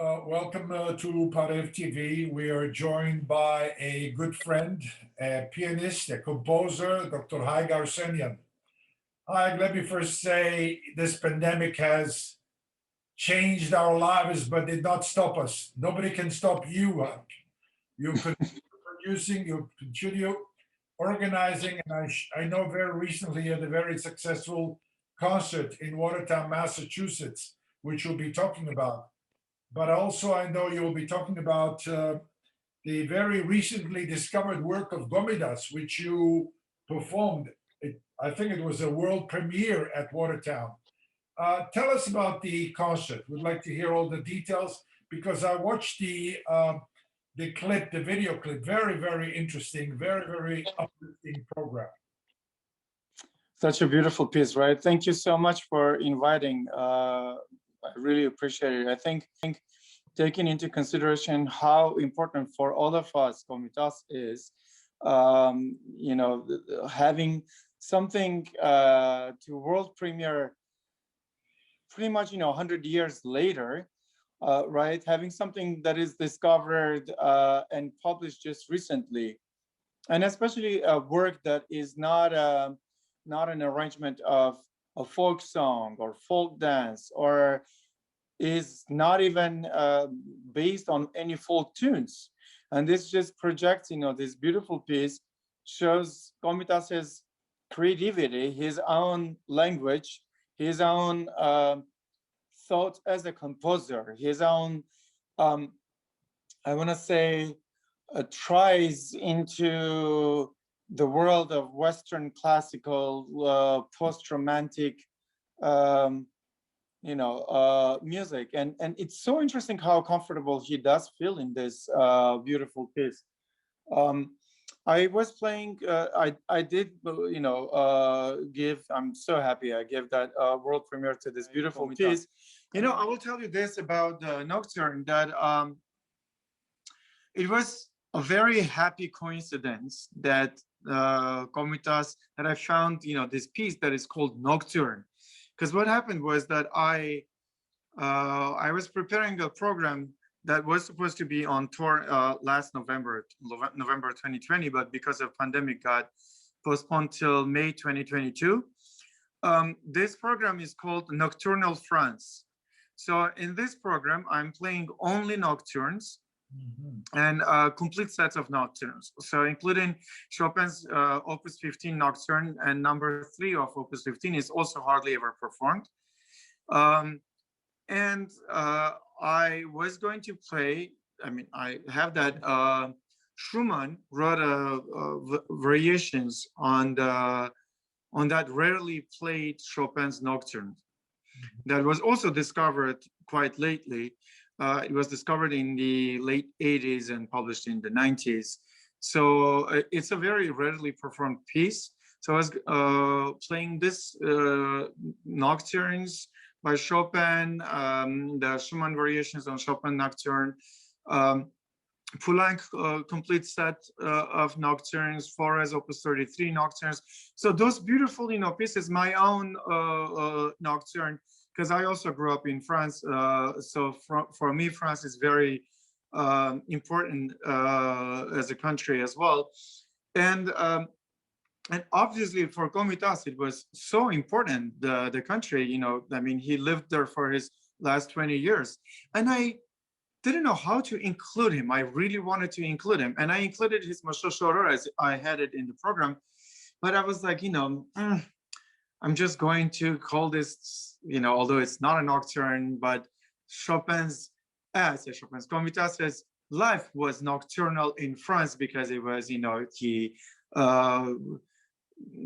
Welcome to Parev TV. We are joined by a good friend, a pianist, a composer, Dr. Hayk Arsenyan. Hayk, let me first say this pandemic has changed our lives, but did not stop us. Nobody can stop you, Hayk. You continue producing, you continue organizing, and I know very recently you had a very successful concert in Watertown, Massachusetts, which you'll be talking about. But also, I know you will be talking about the very recently discovered work of Gomidas, which you performed. I think it was a world premiere at Watertown. Tell us about the concert. We'd like to hear all the details because I watched the clip, the video clip. Very, very interesting. Very, very uplifting program. Such a beautiful piece, right? Thank you so much for inviting. I really appreciate it. I think taking into consideration how important for all of us Komitas is, having something to world premiere pretty much 100 years later, right? Having something that is discovered and published just recently, and especially a work that is not an arrangement of a folk song or folk dance, or is not even based on any folk tunes. And this just projects, this beautiful piece shows Komitas's creativity, his own language, his own thought as a composer, his own, I want to say, tries into the world of Western classical, post-romantic, music, and it's so interesting how comfortable he does feel in this beautiful piece. I was playing. I did, give. I'm so happy I gave that world premiere to this beautiful piece. I will tell you this about the Nocturne, that it was a very happy coincidence that Komitas, that I found this piece that is called Nocturne, because what happened was that I was preparing a program that was supposed to be on tour last November 2020, but because of pandemic got postponed till May 2022. This program is called Nocturnal France. So in this program, I'm playing only nocturnes. And complete sets of nocturnes, so including Chopin's Opus 15 Nocturne, and number 3 of Opus 15 is also hardly ever performed. And I was going to play. I have that Schumann wrote variations on that rarely played Chopin's Nocturne that was also discovered quite lately. It was discovered in the late 80s and published in the 90s. So it's a very rarely performed piece. So I was playing this nocturnes by Chopin, the Schumann variations on Chopin Nocturne, Poulenc complete set of nocturnes, Flores Opus 33 nocturnes. So those beautiful, pieces, my own nocturne, because I also grew up in France. So for me, France is very important as a country as well. And obviously for Komitas, it was so important, the country, he lived there for his last 20 years. And I didn't know how to include him. I really wanted to include him. And I included his Moshe Shoror as I had it in the program. But I was like, I'm just going to call this, although it's not a nocturne, but Komitas's life was nocturnal in France, because it was, he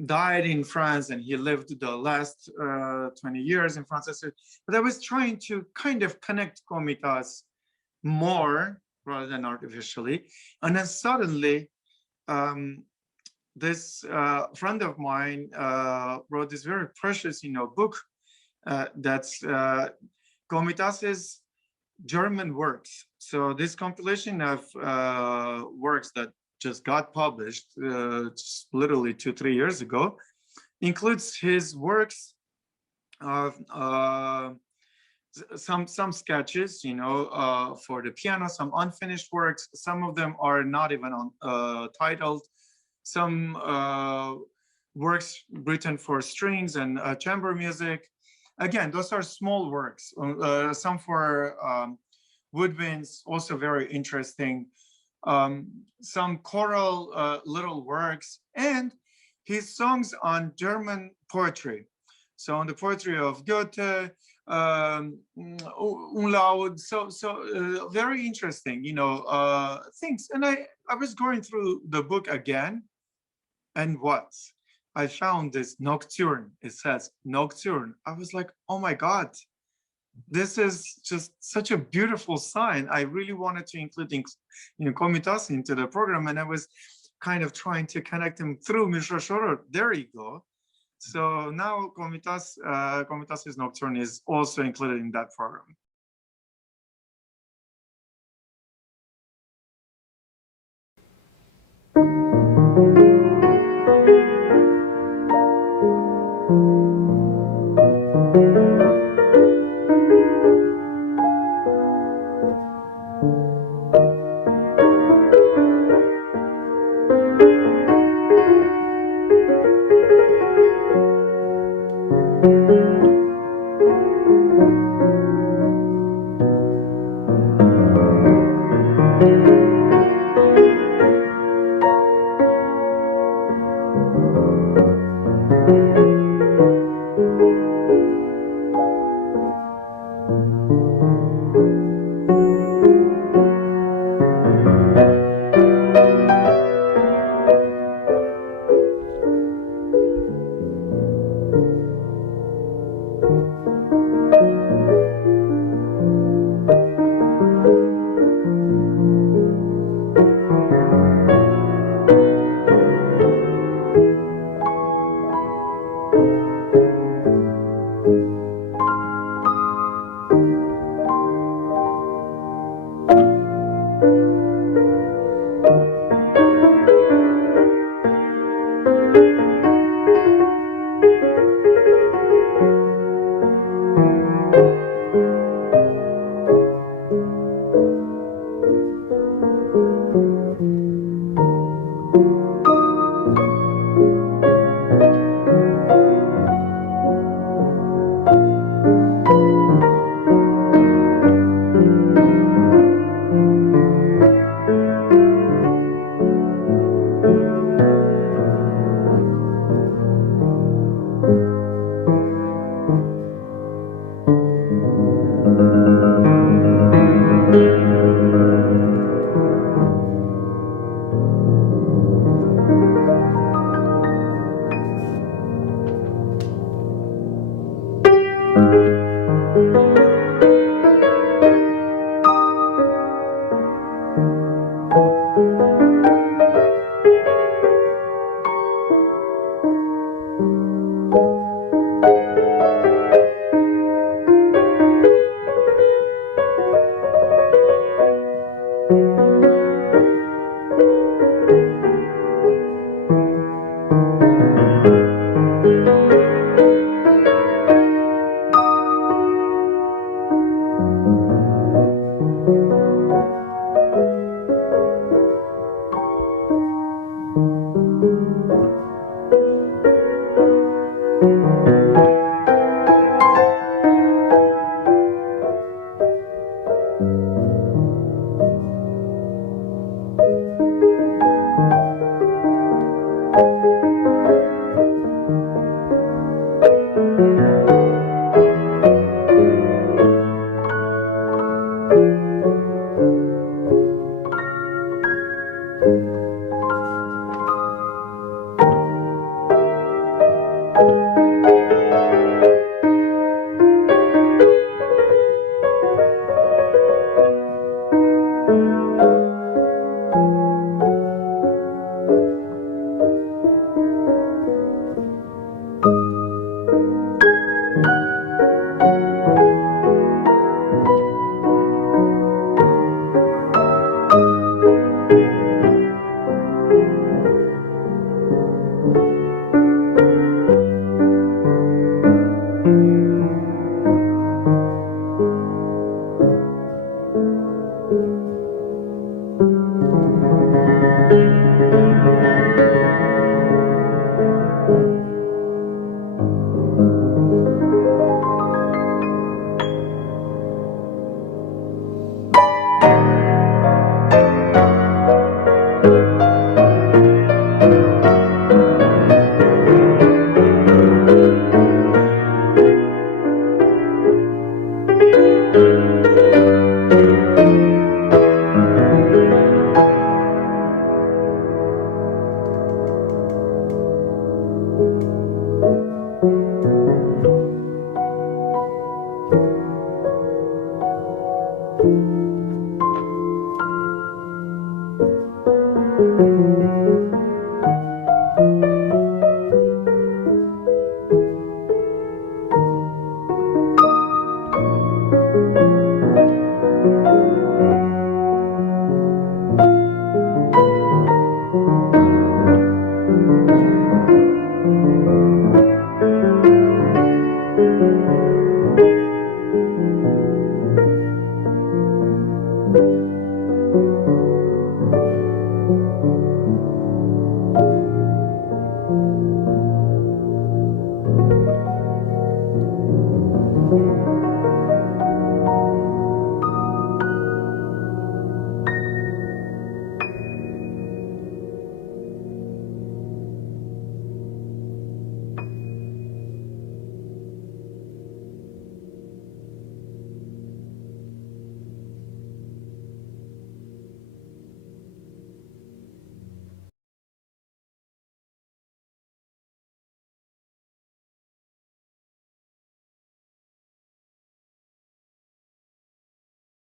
died in France and he lived the last 20 years in France. But I was trying to kind of connect Komitas more rather than artificially. And then suddenly, this friend of mine wrote this very precious, book that's Komitas's German works. So this compilation of works that just got published just literally 2-3 years ago, includes his works of some sketches, for the piano, some unfinished works. Some of them are not even titled. Some works written for strings and chamber music. Again, those are small works. Some for woodwinds, also very interesting. Some choral little works, and his songs on German poetry. So on the poetry of Goethe, Unlaud, so very interesting, things. And I was going through the book again, and what? I found this nocturne. It says nocturne. I was like, oh my God, this is just such a beautiful sign. I really wanted to include, Komitas into the program, and I was kind of trying to connect him through Mishra. There you go. So now Komitas' Nocturne is also included in that program.